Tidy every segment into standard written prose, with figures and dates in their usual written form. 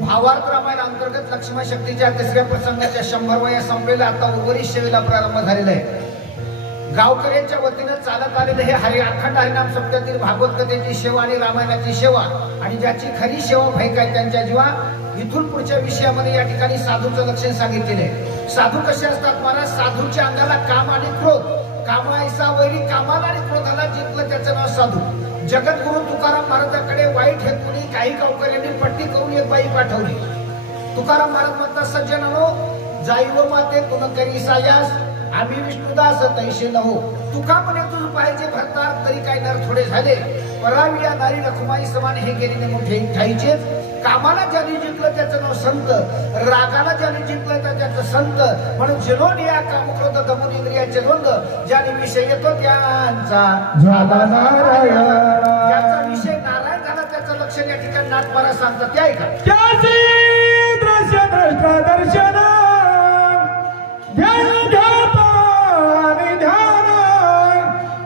भावार्थ रामायण अंतर्गत लक्ष्मण शक्तीच्या तिसऱ्या प्रसंगाच्या 100 वया संपलेल्या आता उर्वरित सेवेला प्रारंभ झालेला आहे। गावकऱ्यांच्या वतीने चालत आलेले हे अखंड हरिनाम सप्तातील भागवत कथेची सेवा आणि रामायणाची सेवा आणि ज्याची खरी सेवा भाईक आहे त्यांच्या जीवा इथून पुढच्या विषयामध्ये या ठिकाणी साधूचं लक्षण सांगितलेले। साधू कसे असतात महाराज? साधूच्या अंगाला काम आणि क्रोध, कामायचा वैरी कामाला आणि क्रोधाला जिंकलं त्याचं नाव साधू। जगद्गुरु तुकाराम महाराजांकडे वाईट हेतूने काही गावकऱ्यांनी पट्टी करून एक बाई पाठवली। तुकाराम महाराज म्हणतात, सज्जनानो जाईव माते तुन करी सायास आम्ही विष्णुदास तैसे नहो। तुका म्हणे तुझ पाहिजे भरतार तरी काय नर थोडे झाले, परावी या नारी रखुमाई समान हे गेलीने मोठे ठाईचे। कामाला ज्याने जिंकलं त्याचं नाव संत, रागाला ज्याने जिंकलं त्याचं संत। म्हणून जिनोन या कामक्रोध दमून इंद्रियाचे द्वंद्व ज्याने विषय येतो त्यांचा झाला नारायण। ज्याचा विषय नारायण झाला त्याचं लक्षण या ठिकाणी नाथमारा सांगतात ते ऐका। त्याचे दृश्य दृष्टा दर्शन ध्यान ध्याता आणि ध्यान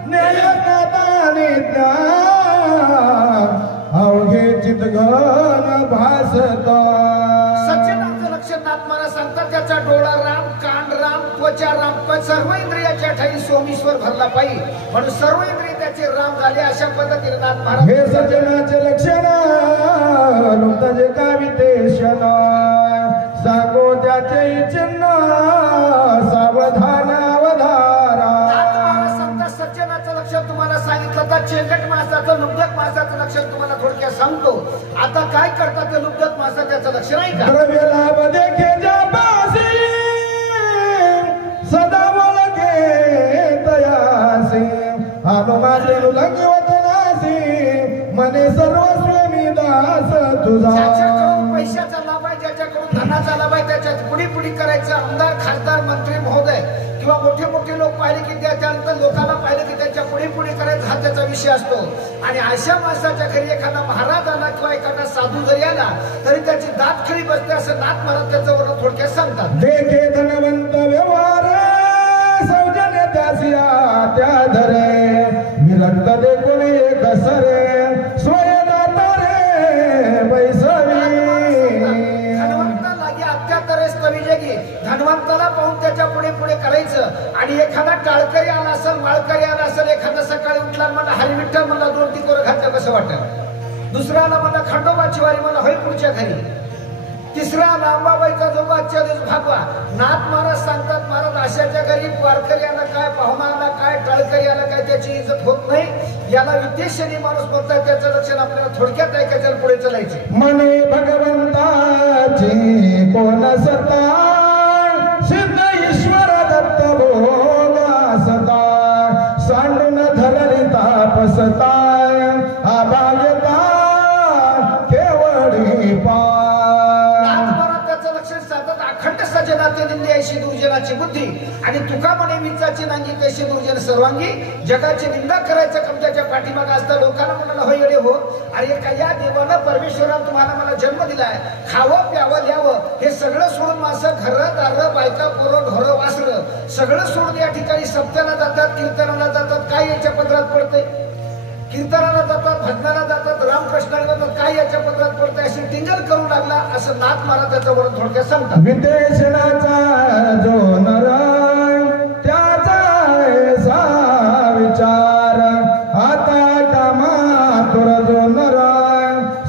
ज्ञाता आणि ज्ञान अवघे चितघन भासता। सज्जनांचं लक्षण नाथमारा सांगतात त्याचा डोळा राम, कान राम, त्वचा राम, पण सर्व इंद्रियाच्या ठाई सोमेश्वर भरला पाहिजे। म्हणून सर्व इंद्रिय त्याचे राम झाले अशा पद्धतीने नाथमारा हे सज्जनाचे लक्षण लुप्तजे कावितेशन सांगो त्याचे चिन्ह सावधान अवधारा। सज्जनाचं लक्षण तुम्हाला सांगितलं तर चेंगट मासाचं लुब्धक मासाचं लक्षण तुम्हाला थोडक्यात सांगतो। आता काय करतात ते लुब्धक मासा त्याचं लक्षण आहे का? द्रव्य लाभ देखे जापासी सदा वळके तयासी हनुमाचे उल्लंघ वचनासी मने सर्वस्व मी दास तुझा। ज्याच्याकडून पैशाचा लाभ आहे, ज्याच्याकडून धनाचा लाभ आहे त्याच्यात पुढी पुढी करायचं। आमदार, खासदार, मंत्री महोदय किंवा मोठे मोठे लोक पाहिले की त्याच्यानंतर लोकांना पाहिले की त्याच्या पुढे पुढे करायचा हा त्याचा विषय असतो। आणि अशा माणसाच्या घरी एखादा महाराज आला किंवा एखादा साधू जरी आला तरी त्याची दात खिळी बसते असं नाथ महाराज त्याचं वर्णन थोडक्यात सांगतात। देखे धनवंत व्यवहार सौजन्य त्यासिया त्या धरे विरक्त देखून एक सरे स्वयंदाता रे बैसवी। धनवंता लागी अत्यातरे स्तवी जगी, धनवंताला पाहून त्याच्या पुढे पुढे करायचं। आणि एखादा टाळकरी आला असेल, माळकरी आला असेल, एखादा सकाळी उठला मला हरी विठ्ठल मला 2 टिकोर घातलं कसं वाटत, दुसऱ्याला मला खंडोबाची वारी मला होय पुढच्या घरी, तिसरा लांबाबाईचा जो आजच्या दिवस भागवा। नाथ महाराज सांगतात महाराज अशाच्या घरी वारकरी आला काय, पाहुणा आला काय, टाळकरी आला काय त्याची इज्जत होत नाही। याला विद्येशनी माणूस बोलतात त्याचं लक्षण आपल्याला थोडक्यात ऐकायचं पुढे चालायचे। मने भगवंताची कोण सता सिद्ध ईश्वर दत्त भोगा सता सांडून धरली तापसता आभाग्यता केवळी पा। सजनाते निंदे ऐशी दुर्जनाची बुद्धी आणि तुका म्हणे विचाची नांगी तैशी दुर्जन सर्वांगी। जगाची निंदा करायचं काम त्याच्या पाठीमागे असतं। लोकांना म्हणाला होय अरे हो, अरे का या देवानं परमेश्वरानं तुम्हाला मला जन्म दिलाय, खावं प्यावं द्यावं हे सगळं सोडून माणसं घरं दारं बायका पोरं ढोरं वासरं सगळं सोडून या ठिकाणी सप्त्याला जातात, कीर्तनाला जातात। काय याच्या पदरात पडतंय? कीर्तनाला जातात, भजनाला जातात, रामकृष्णाला जातात, काय याच्या पदरात पडतंय अशी टिंगल करू लागला असं नाथ महाराजांच्या वरून थोडक्यात सांगतात। विदेशनाचा जो नर त्याचा सा विचार आता कामा तुर जो नर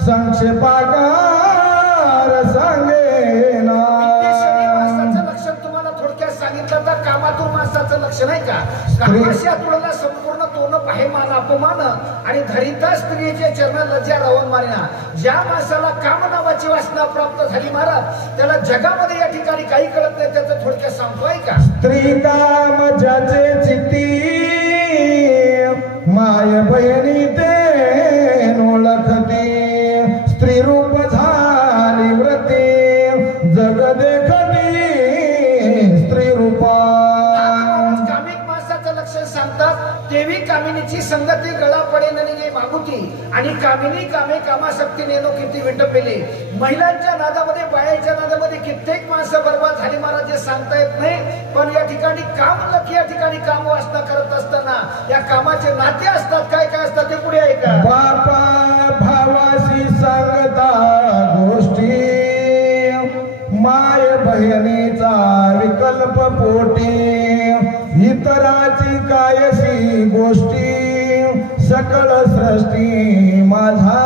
संक्षेपाकार सांगेना। माणसाचं लक्षण तुम्हाला थोडक्यात सांगितलं तर कामातून माणसाचं लक्षण आहे का? कामाशी तुला संपूर्ण तोंड पाहे मान अपमान आणि धरिता स्त्रीचे चरण लज्जा रावण मारिना। ज्या माणसाला काम नावाची वासना प्राप्त झाली महाराज त्याला जगामध्ये या ठिकाणी काही कळत नाही त्याचं थोडक्यात सांगतोय का? स्त्री काम ज्याचे चित्ती माय बहिणी ते ओळखते स्त्री रूप झाली व्रते जग देखती स्त्री रूपा। कामिक माणसाचं लक्षण सांगतात देवी कामिनीची संगती गळा पडे नये मागुती आणि कामिनी कामे कामाशक्ती नेनो किती विटपेले। महिलांच्या नादामध्ये बायाच्या नादामध्ये कित्येक माणसं बर्बाद झाली महाराज जे सांगता येत नाही। पण या ठिकाणी काम लकी या ठिकाणी काम वासना करत असताना या कामाचे नाते असतात काय काय असतात ते पुढे ऐका। बापा भावाशी सांगता बहिणीचा विकल्प पोटी इतराची कायशी गोष्टी सकळ सृष्टी माझा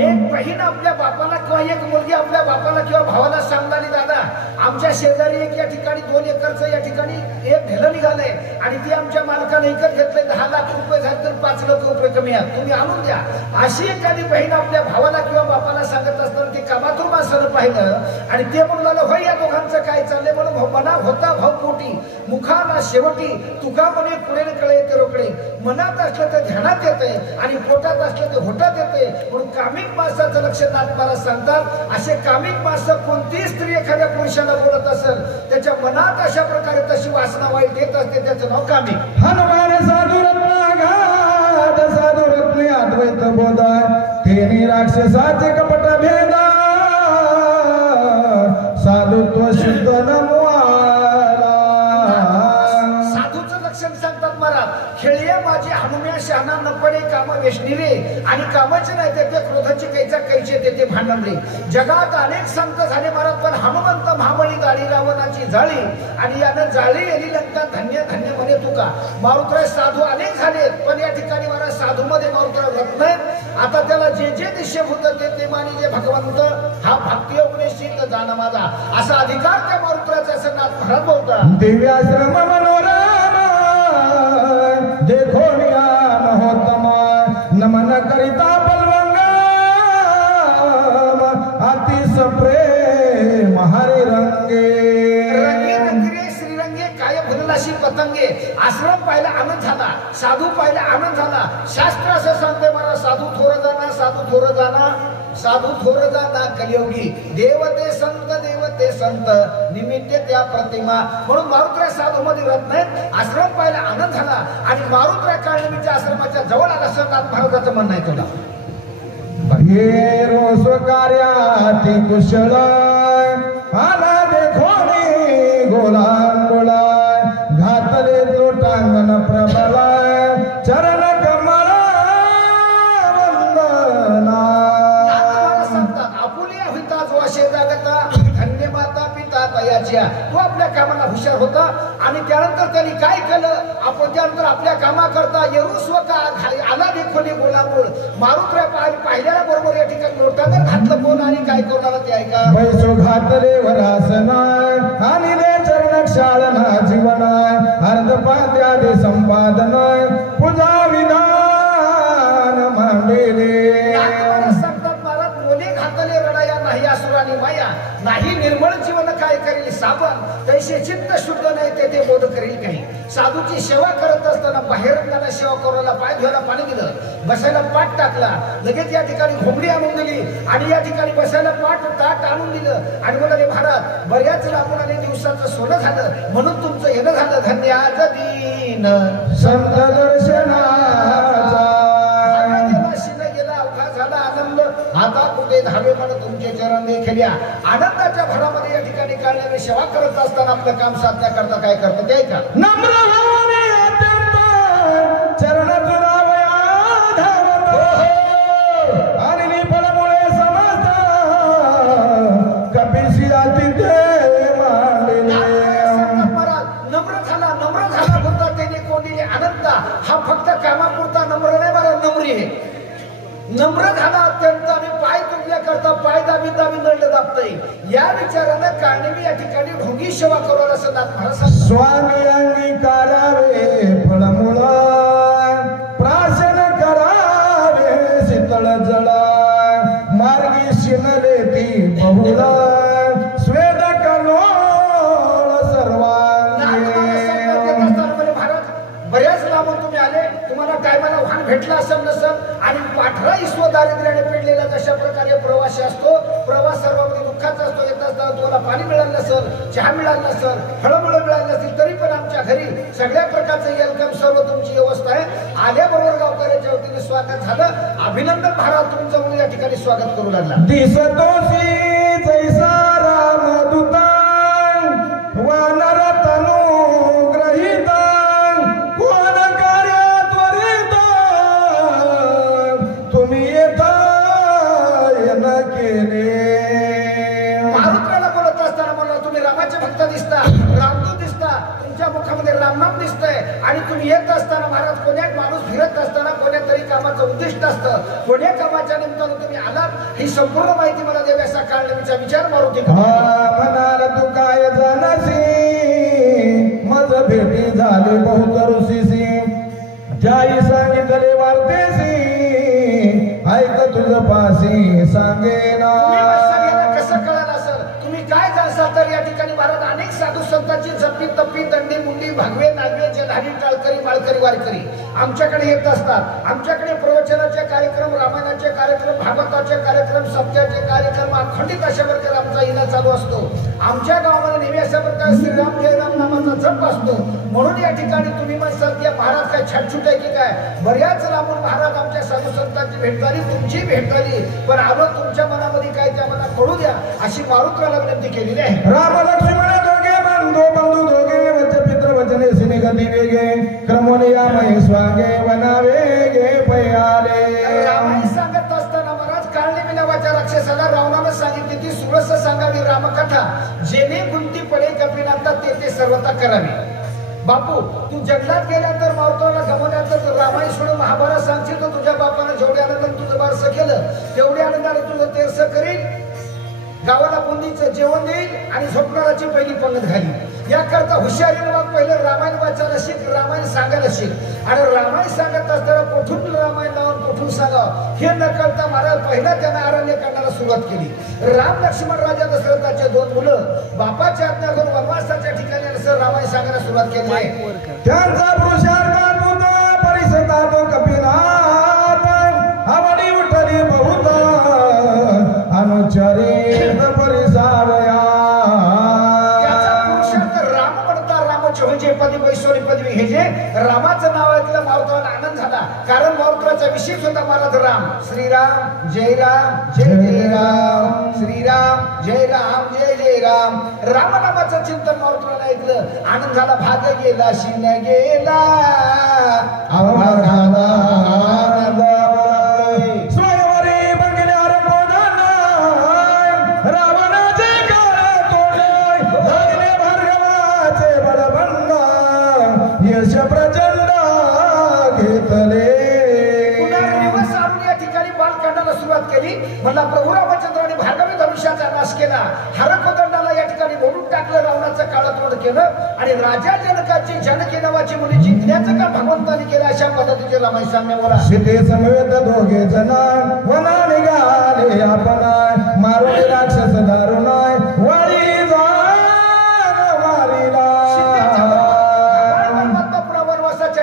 एक बहीण आपल्या बापाला किंवा एक मुलगी आपल्या बापाला किंवा भावाला सांगताना दादा आमच्या शेजारी एक या ठिकाणी 2 एकरचं या ठिकाणी एक ढेलं निघालंय आणि ती आमच्या मालकाने विकत घेतलंय 10 लाख रुपये झाले तर 5 लाख रुपये कमी आहेत तुम्ही आणून द्या अशी एखादी बहीण आपल्या भावाला किंवा बापाला सांगत असताना ती कामातून माणसानं पाहिलं आणि ते म्हणलं होय या दोघांचं काय चाललंय म्हणून मना होता भाव पोटी मुखाला शेवटी तुका म्हणे पुढे कळे येते रोकडे मनात असलं तर ध्यानात येते आणि पोटात असलं तर होटात येते म्हणून कामिक माणसाचं लक्ष नाथमाला सांगतात असे कामिक माणसं कोणतीही स्त्री एखाद्या पुरुषाला बोलत असेल त्याच्या मनात अशा प्रकारे तशी वासना वाईट येत असते त्याचं नाव कामिक हनुमान साधू रत्नाघात साधू रत्ने अद्वैत बोधाय तेनी राक्षसाचे कपट भेदा साधुत्व शुद्ध नमवाला साधूचं लक्षण सांगतात महाराज खेळिया माझी हनुम्या शहाणा न पडे काम वेशनी रे आणि कामाचे नाही ते क्रोधाची कैचा कैचे ते भांडण रे जगात अनेक संत झाले महाराज पण हनुमंत महाबळी दाढी रावणाची जाळी आणि यानं जाळी येली लंका धन्य धन्य म्हणे तुका मारुतराय साधू अनेक झालेत पण या ठिकाणी महाराज साधू मध्ये मारुतराय रत्न नाहीत आता त्याला जे जे दिशे होतं ते मानी जे भगवंत हा भक्ती उपनिषद जाणं माझा असा अधिकार त्या मारुतराचा असं नाथ महाराज बोलतात दिव्याश्रम मनोरम देखो महोत्तम नमन करिता बलवंग अतिस प्रेम हरि रंगे रंगे रंगे श्रीरंगे काय भुललाशी पतंगे आश्रम पाहिला आनंद झाला साधू पाहिला आनंद झाला शास्त्र असं सांगते मला साधू थोर जाना साधू थोर जाना साधू थोर जाना कलियोगी देवते संत निमित्त त्या प्रतिमा म्हणून मारुतराय साधू मध्ये रत्न आहेत आश्रम पाहिला आनंद झाला आणि मारुतराय काळनिमीच्या आश्रमाच्या जवळ आला असं नाथ महाराजाचं म्हणणं आहे तुला हे रोज कार्याती कुशळ आला देखोनी गोलांगोला घातले लोटांगण प्रबलाय चरण कमळ वंदना सांगतात आपुलिया होता जो शेजागता धन्य माता पिता तयाच्या तो आपल्या कामाला हुशार होता आणि त्यानंतर त्यांनी काय केलं आपण त्यानंतर आपल्या कामा करता येरुस्व का आला देखोनी गोलांगोळ मारुतराय पाहिल्याला बरोबर या ठिकाणी लोटांगण घातलं कोण आणि काय करणार ते ऐका बैसो घातले वरासनाय आणि ले चरण क्षालना जीवनाय अर्ध पाद्यादे संपादनाय पूजा विधान मांडले सांगतात महाराज मोले घातले रडाया नाही असुरानी माया नाही निर्मळ जीवन काय करेल साबण तैसे चित्त शुद्ध नाही ते बोध करेल काही साधूची सेवा करत असताना बाहेरंगाला सेवा करायला पाय धुवायला पाणी दिलं बसायला पाठ टाकला लगेच या ठिकाणी घोंगडी आणून दिली आणि या ठिकाणी बसायला ताट आणून दिलं आणि म्हणाले महाराज बऱ्याच लांबून दिवसाचं सोनं झालं म्हणून तुमचं येणं झालं धन्य आज दीन संत दर्शनाचा आनंद आता कुठे धावे म्हणून तुमचे चरण देखील आनंदाच्या भरामध्ये या ठिकाणी काढण्याने सेवा करत असताना आपलं काम साधण्याकरता काय करतं ते का नम्र भावाने अत्यंत चरण जुनावया धावत आणि निफळमुळे समस्त कपिसी अतिथे मांडले नम्र झाला होता त्याने कोणीने आनंद हा फक्त कामापुरता नम्र नाही बरं नम्री आहे नम्र झाला अत्यंत आणि पाय तुटल्याकरता पाय दाबी नडलं दाबतंय या विचारानं काळनिमी या ठिकाणी ढोंगी सेवा करू असं नाथ महाराज स्वामी अंगीकारावे फळमुळ प्राशन करावे शीतळ जळ मार्गी शिनले ती बहुळ स्वेद कलोळ सर्वांगे बऱ्याच लांबून तुम्ही आले तुम्हाला टायमाला वाहन भेटला असेल नसेल आणि पाठरा ईश्वर दारिद्र्याने पेडलेला जशा प्रकारे प्रवासी असतो प्रवास सर्वांमध्ये दुःखाचा असतो येत असताना तुम्हाला पाणी मिळालं नसेल चहा मिळालं नसेल फळं मिळाली नसतील तरी पण आमच्या घरी सगळ्या प्रकारचं वेलकम सर्व तुमची व्यवस्था आहे आल्याबरोबर गावकऱ्याच्या वतीने स्वागत झालं अभिनंदन महाराज तुमचं म्हणून या ठिकाणी स्वागत करू लागला दिसतोसी जैसा रामदूता वानर तनु ग्रहिता कोण कार्य त्वरित तुम्ही येता न केले मारुतराय तुम्ही येत असताना महाराज कोण्या माणूस फिरत असताना कोण्या तरी कामाचं उद्दिष्ट असतं, कोण्या कामाच्या निमित्तानं तुम्ही आलात ही संपूर्ण माहिती मला द्यावी असा काळनेमीचा विचार मारुती म्हणाल तू काय जाणसी मज भेटी झाले बहुत ऋषीसी ज्याई सांगितले वार्तेसी ऐक तुझ पासी सांगेना कसं कळलं असेल तुम्ही काय जाणसाल तर या ठिकाणी महाराज अनेक साधू संतांची जप्पी तप्पी दंडी मुंडी भागवे नागवे जलहारी टाळकरी माळकरी वारकरी आमच्याकडे येत असतात. आमच्याकडे प्रवचनाचे कार्यक्रम, रामायणाचे कार्यक्रम, भागवताचे कार्यक्रम, सप्त्याचे कार्यक्रम अखंडित अशा प्रकारे आमचा येणं चालू असतो. आमच्या गावामध्ये नेहमी अशा प्रकारे श्रीराम जयराम नामाचा जप असतो. म्हणून या ठिकाणी तुम्ही म्हणसाल की महाराज काय छाटछूट आहे की काय, बऱ्याच लांबून महाराज आमच्या साधू संतांची भेट झाली, तुमची भेट झाली, पण आलो तुमच्या मनामध्ये काय त्या मला कळू द्या अशी मारुतीला विनंती केलेली आहे. राम लक्ष्मण दोघे बंधू दोघे वच पित्र वचने सिने गती वेगे क्रमोने यामय स्वागे वनावेगे पयाले. रामायण सांगत असताना महाराज काळनेमी नावाच्या राक्षसाला रावणानं सांगितली ती सुरस सांगावी रामकथा जेणे गुंती पडे कपिनाथा ते सर्वता करावी. बापू तू जंगलात गेल्यानंतर मारुतीला गमवल्यानंतर रामायण सोडून महाभारत सांगशील तर तुझ्या बापानं जेवढ्या आनंदाने तुझं बारसं केलं तेवढ्या आनंदाने तुझं तेरसं करील, गावाला बुंदीचं जेवण देईल आणि झोपणाराची पहिली पंगत घाली. याकरता हुशारीने मग पहिलं रामायण वाचायला शिक, रामायण सांगायला शिक. आणि रामायण सांगत असताना कुठून रामायण लावून कुठून सांगावं हे न कळता महाराज पहिला त्यांना अरण्य काढायला सुरुवात केली. राम लक्ष्मण राजा दशरथाचे दोन मुलं बापाच्या आज्ञा करून वनवासाच्या ठिकाणी रामायण सांगायला सुरुवात केली आहे. त्यांचा पुरुषार्थ परिसरात कपिनाथ आवडी उठली बहुत अनुचरित परिसावया. म्हणजे पदवी वैश्वरी पदवी हे जे रामाचं नाव ऐकलं मारुतीला आनंद झाला, कारण मारुतीचा विशेष होता महाराज राम. श्रीराम जय राम जय जय राम, श्रीराम जय राम जय जय राम. राम नामाचं चिंतन मारुतीला ऐकलं, आनंद झाला, भाग गेला शिन गेला अवघाला प्रचंड घेतले. पुनर्निवास आणून या ठिकाणी बालकांडाला सुरुवात केली. म्हणला प्रभू रामचंद्राने भार्गवी धनुष्याचा नाश केला, हरकोदंडाला या ठिकाणी मोडून टाकलं, रावणाचं काळतोड केलं आणि राजा जनकाची जानकी नावाची मुली जिंकण्याचं काम भगवंताने केलं. अशा पद्धतीचे रामायण सांगण्यावर सीते समेत दोघे जण वना निघाले आपण मारुती राक्षस दारुणाय वाळी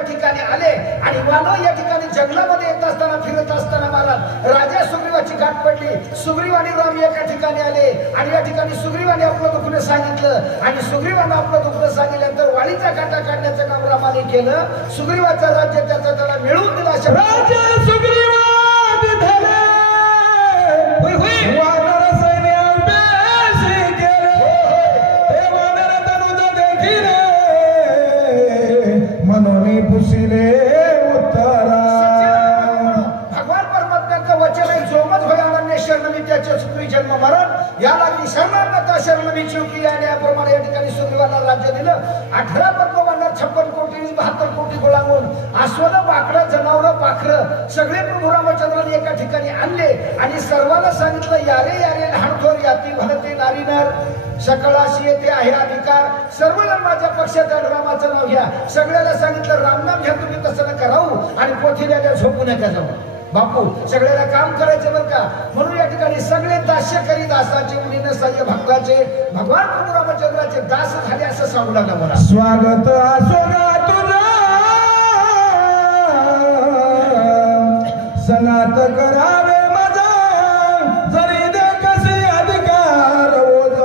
ठिकाणी आले आणि वानर या ठिकाणी जंगलामध्ये येत असताना फिरत असताना महाराज राजा सुग्रीवाची गाठ पडली. सुग्रीव आणि राम एका ठिकाणी आले आणि या ठिकाणी सुग्रीवाने आपलं दुखणं सांगितलं आणि सुग्रीवानं आपलं दुखणं सांगितल्यानंतर वाळीचा काटा काढण्याचं काम रामाने केलं. सुग्रीवाचं राज्य त्याला मिळवून दिलं. अशा राजा सुग्रीवादी झाले वानर सैन्य अभ्यासी केले हे वानर तनुज देखिले मनोनी पुसिले उत्तरा. भगवान परमात्म्याचं वचन आहे जोमच होय अनन्य शरणमी त्याचे सुखी जन्म मरण या लागली शरणागता शरणमी चिवकी याप्रमाणे या ठिकाणी सुग्रीवाला राज्य दिलं. 18 पद्मवानर 56 कोटी 72 कोटी गोळांगून अस्वल वाकडं जनावर पाखरं सगळे प्रभू रामचंद्राने एका ठिकाणी आणले आणि सर्वांना सांगितलं यारे यारे लहान थोर याती भलते नारी नर सकळाशी येते आहे अधिकार, सर्वजण माझ्या पक्षात रामाचं नाव घ्या. सगळ्याला सांगितलं रामनाम घ्या, तुम्ही तसं नका राहू आणि पोथीला झोपू नका जाऊ. बापू सगळ्याला काम करायचं बरं का, म्हणून या ठिकाणी सगळे दास्य करी दासाचे मुलीनं सह्य भक्ताचे भगवान प्रभू रामचंद्राचे दास झाले असं सांगू लागला मला. स्वागत असोगा तुझा सनात करावे माझा जरी दे कसे अधिकार ओझ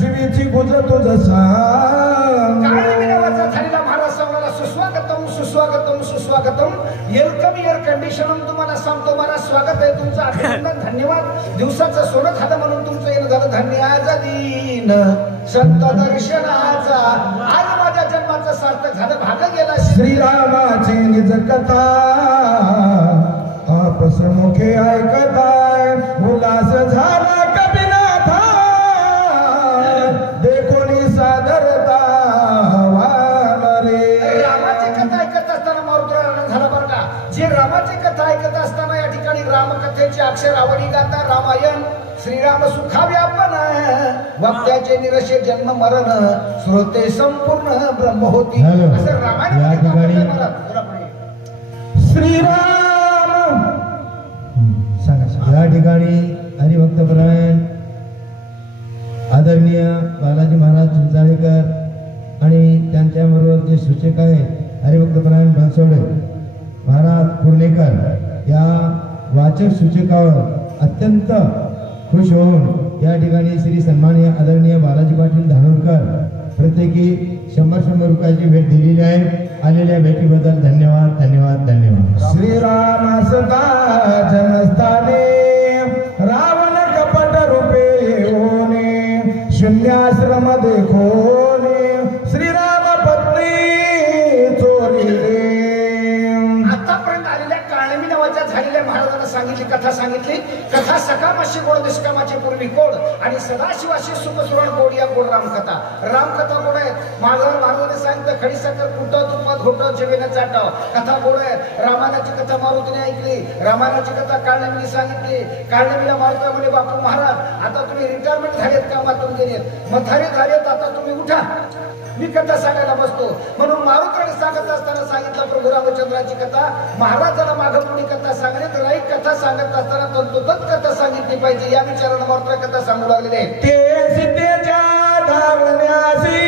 शिवीची गुज तुझ सांग. झालेला महाराज सांगला सुस्वागतम सुस्वागतम सुस्वागतम वेलकम एअर कंडिशन तुम्हाला सांगतो महाराज स्वागत आहे तुमचं, अभिनंदन धन्यवाद. दिवसाचं सोनं झालं म्हणून तुमचं येणं झालं धन्य. आज दिन संत दर्शनाचा आज माझ्या जन्माचं सार्थक झालं, भाग गेला. श्रीरामाची निज कथा आपसमुखे ऐकताय उल्हास झाला कपिनाथा देखोनी सादरता वानरे. रामाची कथा रामकथेचे अक्षर आवडी गाता रामायण श्रीराम सुखाव्यापन वक्त्याचे निरशे जन्म मरण श्रोते संपूर्ण ब्रह्म होती असं रामायण श्रीराम सांगा। या ठिकाणी हरिभक्तपरायण आदरणीय बालाजी महाराज चिंचाळेकर आणि त्यांच्याबरोबर जे सूचक आहेत हरिभक्तपरायण बनसोडे महाराज पूर्णेकर या वाचक सूचकावर अत्यंत खुश होऊन या ठिकाणी श्री सन्माननीय आदरणीय बालाजी पाटील धानोरकर प्रत्येकी 100 रुपयाची भेट दिलेली आहे। आलेल्या भेटीबद्दल धन्यवाद धन्यवाद धन्यवाद। श्रीराम सदा जनस्थाने रावण कपट रूपे येऊने शून्याश्रम देखोने श्रीराम पत्नी चोरीले। आतापर्यंत आलेल्या काळनेमी नावाच्या झालेल्या महाराजांना सांगितली कथा सांगितली। कथा सकामाशी गोड निष्कामाची पूर्वी कोड आणि सदाशिवाशी सुख सुरण गोड या गोड रामकथा। रामकथा गोड आहे। महाराजांनी सांगितलं खडीसाखर कुठं तुपात घोटं जेवेनं चाटाव कथा गोड आहे। रामायणाची कथा मारुतीने ऐकली। रामायणाची कथा काळनेमीने सांगितली। काळनेमीला मारुती म्हणे बापू महाराज आता तुम्ही रिटायरमेंट झालेत कामातून गेलेत मथारे झालेत आता तुम्ही उठा मी कथा सांगायला बसतो म्हणून मारुतीने सांगत असताना सांगितलं प्रभू रामचंद्राची कथा। महाराजांना मागं पुढे कथा सांगण्यात राई कथा सांगत असताना तंतोतंत कथा सांगितली पाहिजे या विचारानं मारुती कथा सांगू लागलेले आहे। ते सीतेच्या धावण्यासी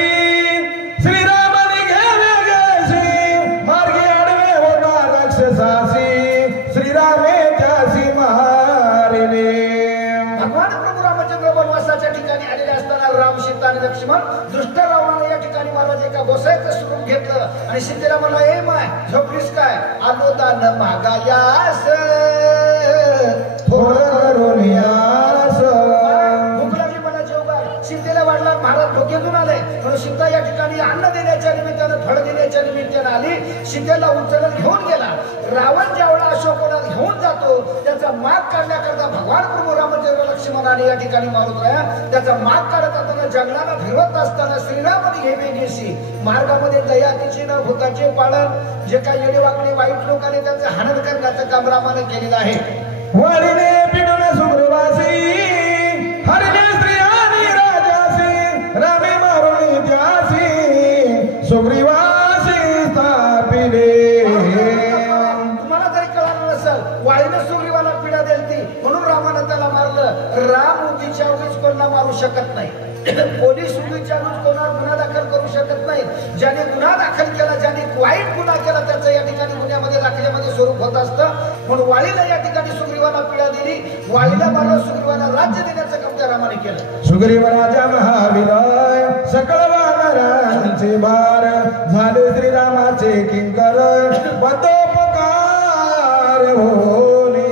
श्रीरामाने घ्यावे गेसी मार्गे आडवे होता राक्षसासी श्रीरामे त्यासी मारिले। भगवान प्रभू रामचंद्र वनवासाच्या ठिकाणी आलेले असताना राम सीता आणि लक्ष्मण दुष्ट रावणाने या ठिकाणी महाराज एका गोसाईचं स्वरूप घेतलं आणि सीतेला म्हणला ए माय झोपलीस काय आलो दान मागायास थोर करून यास भूक लागली मला जेवणार सीतेला वाढला महाराज भोगेतून आले म्हणून सीता या ठिकाणी अन्न देण्याच्या निमित्तानं फळ देण्याच्या निमित्तानं आली। सीतेला उचलत घेऊन गेला। रावण ज्यावेळा अशोकवनात घेऊन जातो त्याचा माग काढण्याकरता भगवान प्रभू रामचंद्र लक्ष्मणाने या ठिकाणी मारुतीला त्याचा माग काढत असताना जंगलाला फिरवत असताना श्रीरामाने घ्यावे गेसी मार्गामध्ये दयातीचे न भूताचे पालन जे काही येडेवाकडे वाईट लोकांनी त्यांचं हनन करण्याचं काम रामाने केलेलं आहे। वाळीने पिडून सुग्रीवासी हरिणे स्त्रियानी राजासी रामे मारुनी त्यासी सुग्रीवासी स्थापिले। तुम्हाला जरी कळालं नसेल वाळीने सुग्रीवाला पिढा देलती म्हणून रामानं त्याला मारलं। राम उगीच्या उगीच कोणाला मारू शकत नाही। पोलीस उगीच्या उगीच कोणावर गुन्हा दाखल करू शकत नाही। ज्याने गुन्हा दाखल केला ज्याने वाईट गुन्हा केला त्याचं या ठिकाणी गुन्ह्यामध्ये दाखल्यामध्ये स्वरूप होत असतं म्हणून वाळीला या ठिकाणी सुग्रीवाला पिढा दिली। वाळीला मारलं सुग्रीवाला राज्य देण्याचं काम त्या रामाने केलं। सुग्रीव राजा महावीराय सकळ वानरांचे भार झाले श्रीरामाचे किंकर बदोपकार होणे।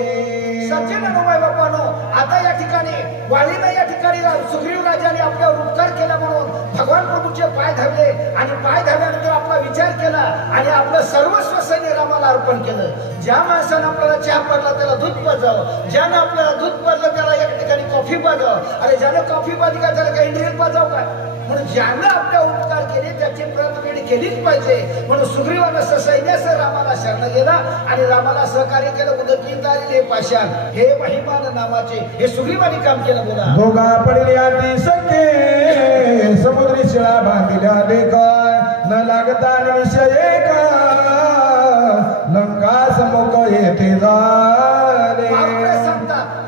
सचिन अनुमाय बापानो आता या ठिकाणी वाळीला या ठिकाणी सुग्रीव राजाने आपल्यावर उपकार केला म्हणून भगवान प्रभूचे पाय धरले आणि पाय धरल्यानंतर आपला विचार केला आणि आपलं सर्वस्व सैन्य रामाला अर्पण केलं। ज्या माणसानं आपल्याला चहा पडला त्याला दूध पाजाव ज्यानं आपल्याला दूध पाजलं त्याला एक ठिकाणी कॉफी पाजाव अरे ज्यानं कॉफी पाजली का त्याला काही इंडियन पाजाव काय म्हणून ज्यानं आपल्या उपकार केले त्याची परतफेड केलीच पाहिजे म्हणून सुग्रीवानं ससैन्यासह रामाला शरण गेला आणि रामाला सहकार्य केलं। उदकीत आलेले पाषाण हे महिमान नामाचे हे सुग्रीवाने काम केलं। बोला दोघा पडल्या ती सखे समुद्री शिळा बांधिल्या लेखा न लागता विषय का लंका समुख येते झाले।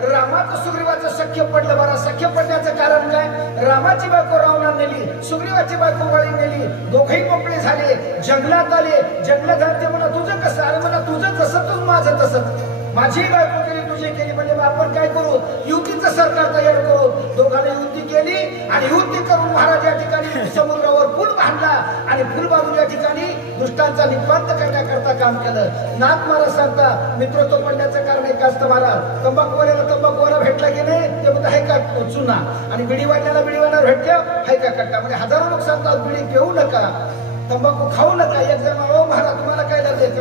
रामाचं सुग्रीवाचं सख्य पडलं बरं सख्य पडण्याचं कारण काय रामाची बायको रावणाने नेली सुग्रीवाची बायको वाळी नेली दोघेही मोकळे झाले जंगलात आले जंगलात आले ते म्हणा तुझं कसं अरे म्हणा तुझं जसं तूच माझं तसंच माझी बायको केली तुझी केली म्हणजे आपण काय करू युतीचं सरकार तयार करू दोघांनी युती केली आणि युती करून महाराज या ठिकाणी समुद्रावर पूल बांधला आणि पूल बांधून या ठिकाणी दुष्टांचा निपात करण्याकरता काम केलं। नाथ महाराज सांगता मित्रत्व पडण्याचं कारण एक असतं महाराज तंबाखूवाला भेटला की नाही ते म्हणतात हाय का चुना आणि बिडी वाढल्याला बिडीवाला भेटल्या हाय का कट्टा म्हणजे हजारो लोक सांगतात बिडी पिऊ नका तंबाखू खाऊ नका एक जण महाराज तुम्हाला काय लागेल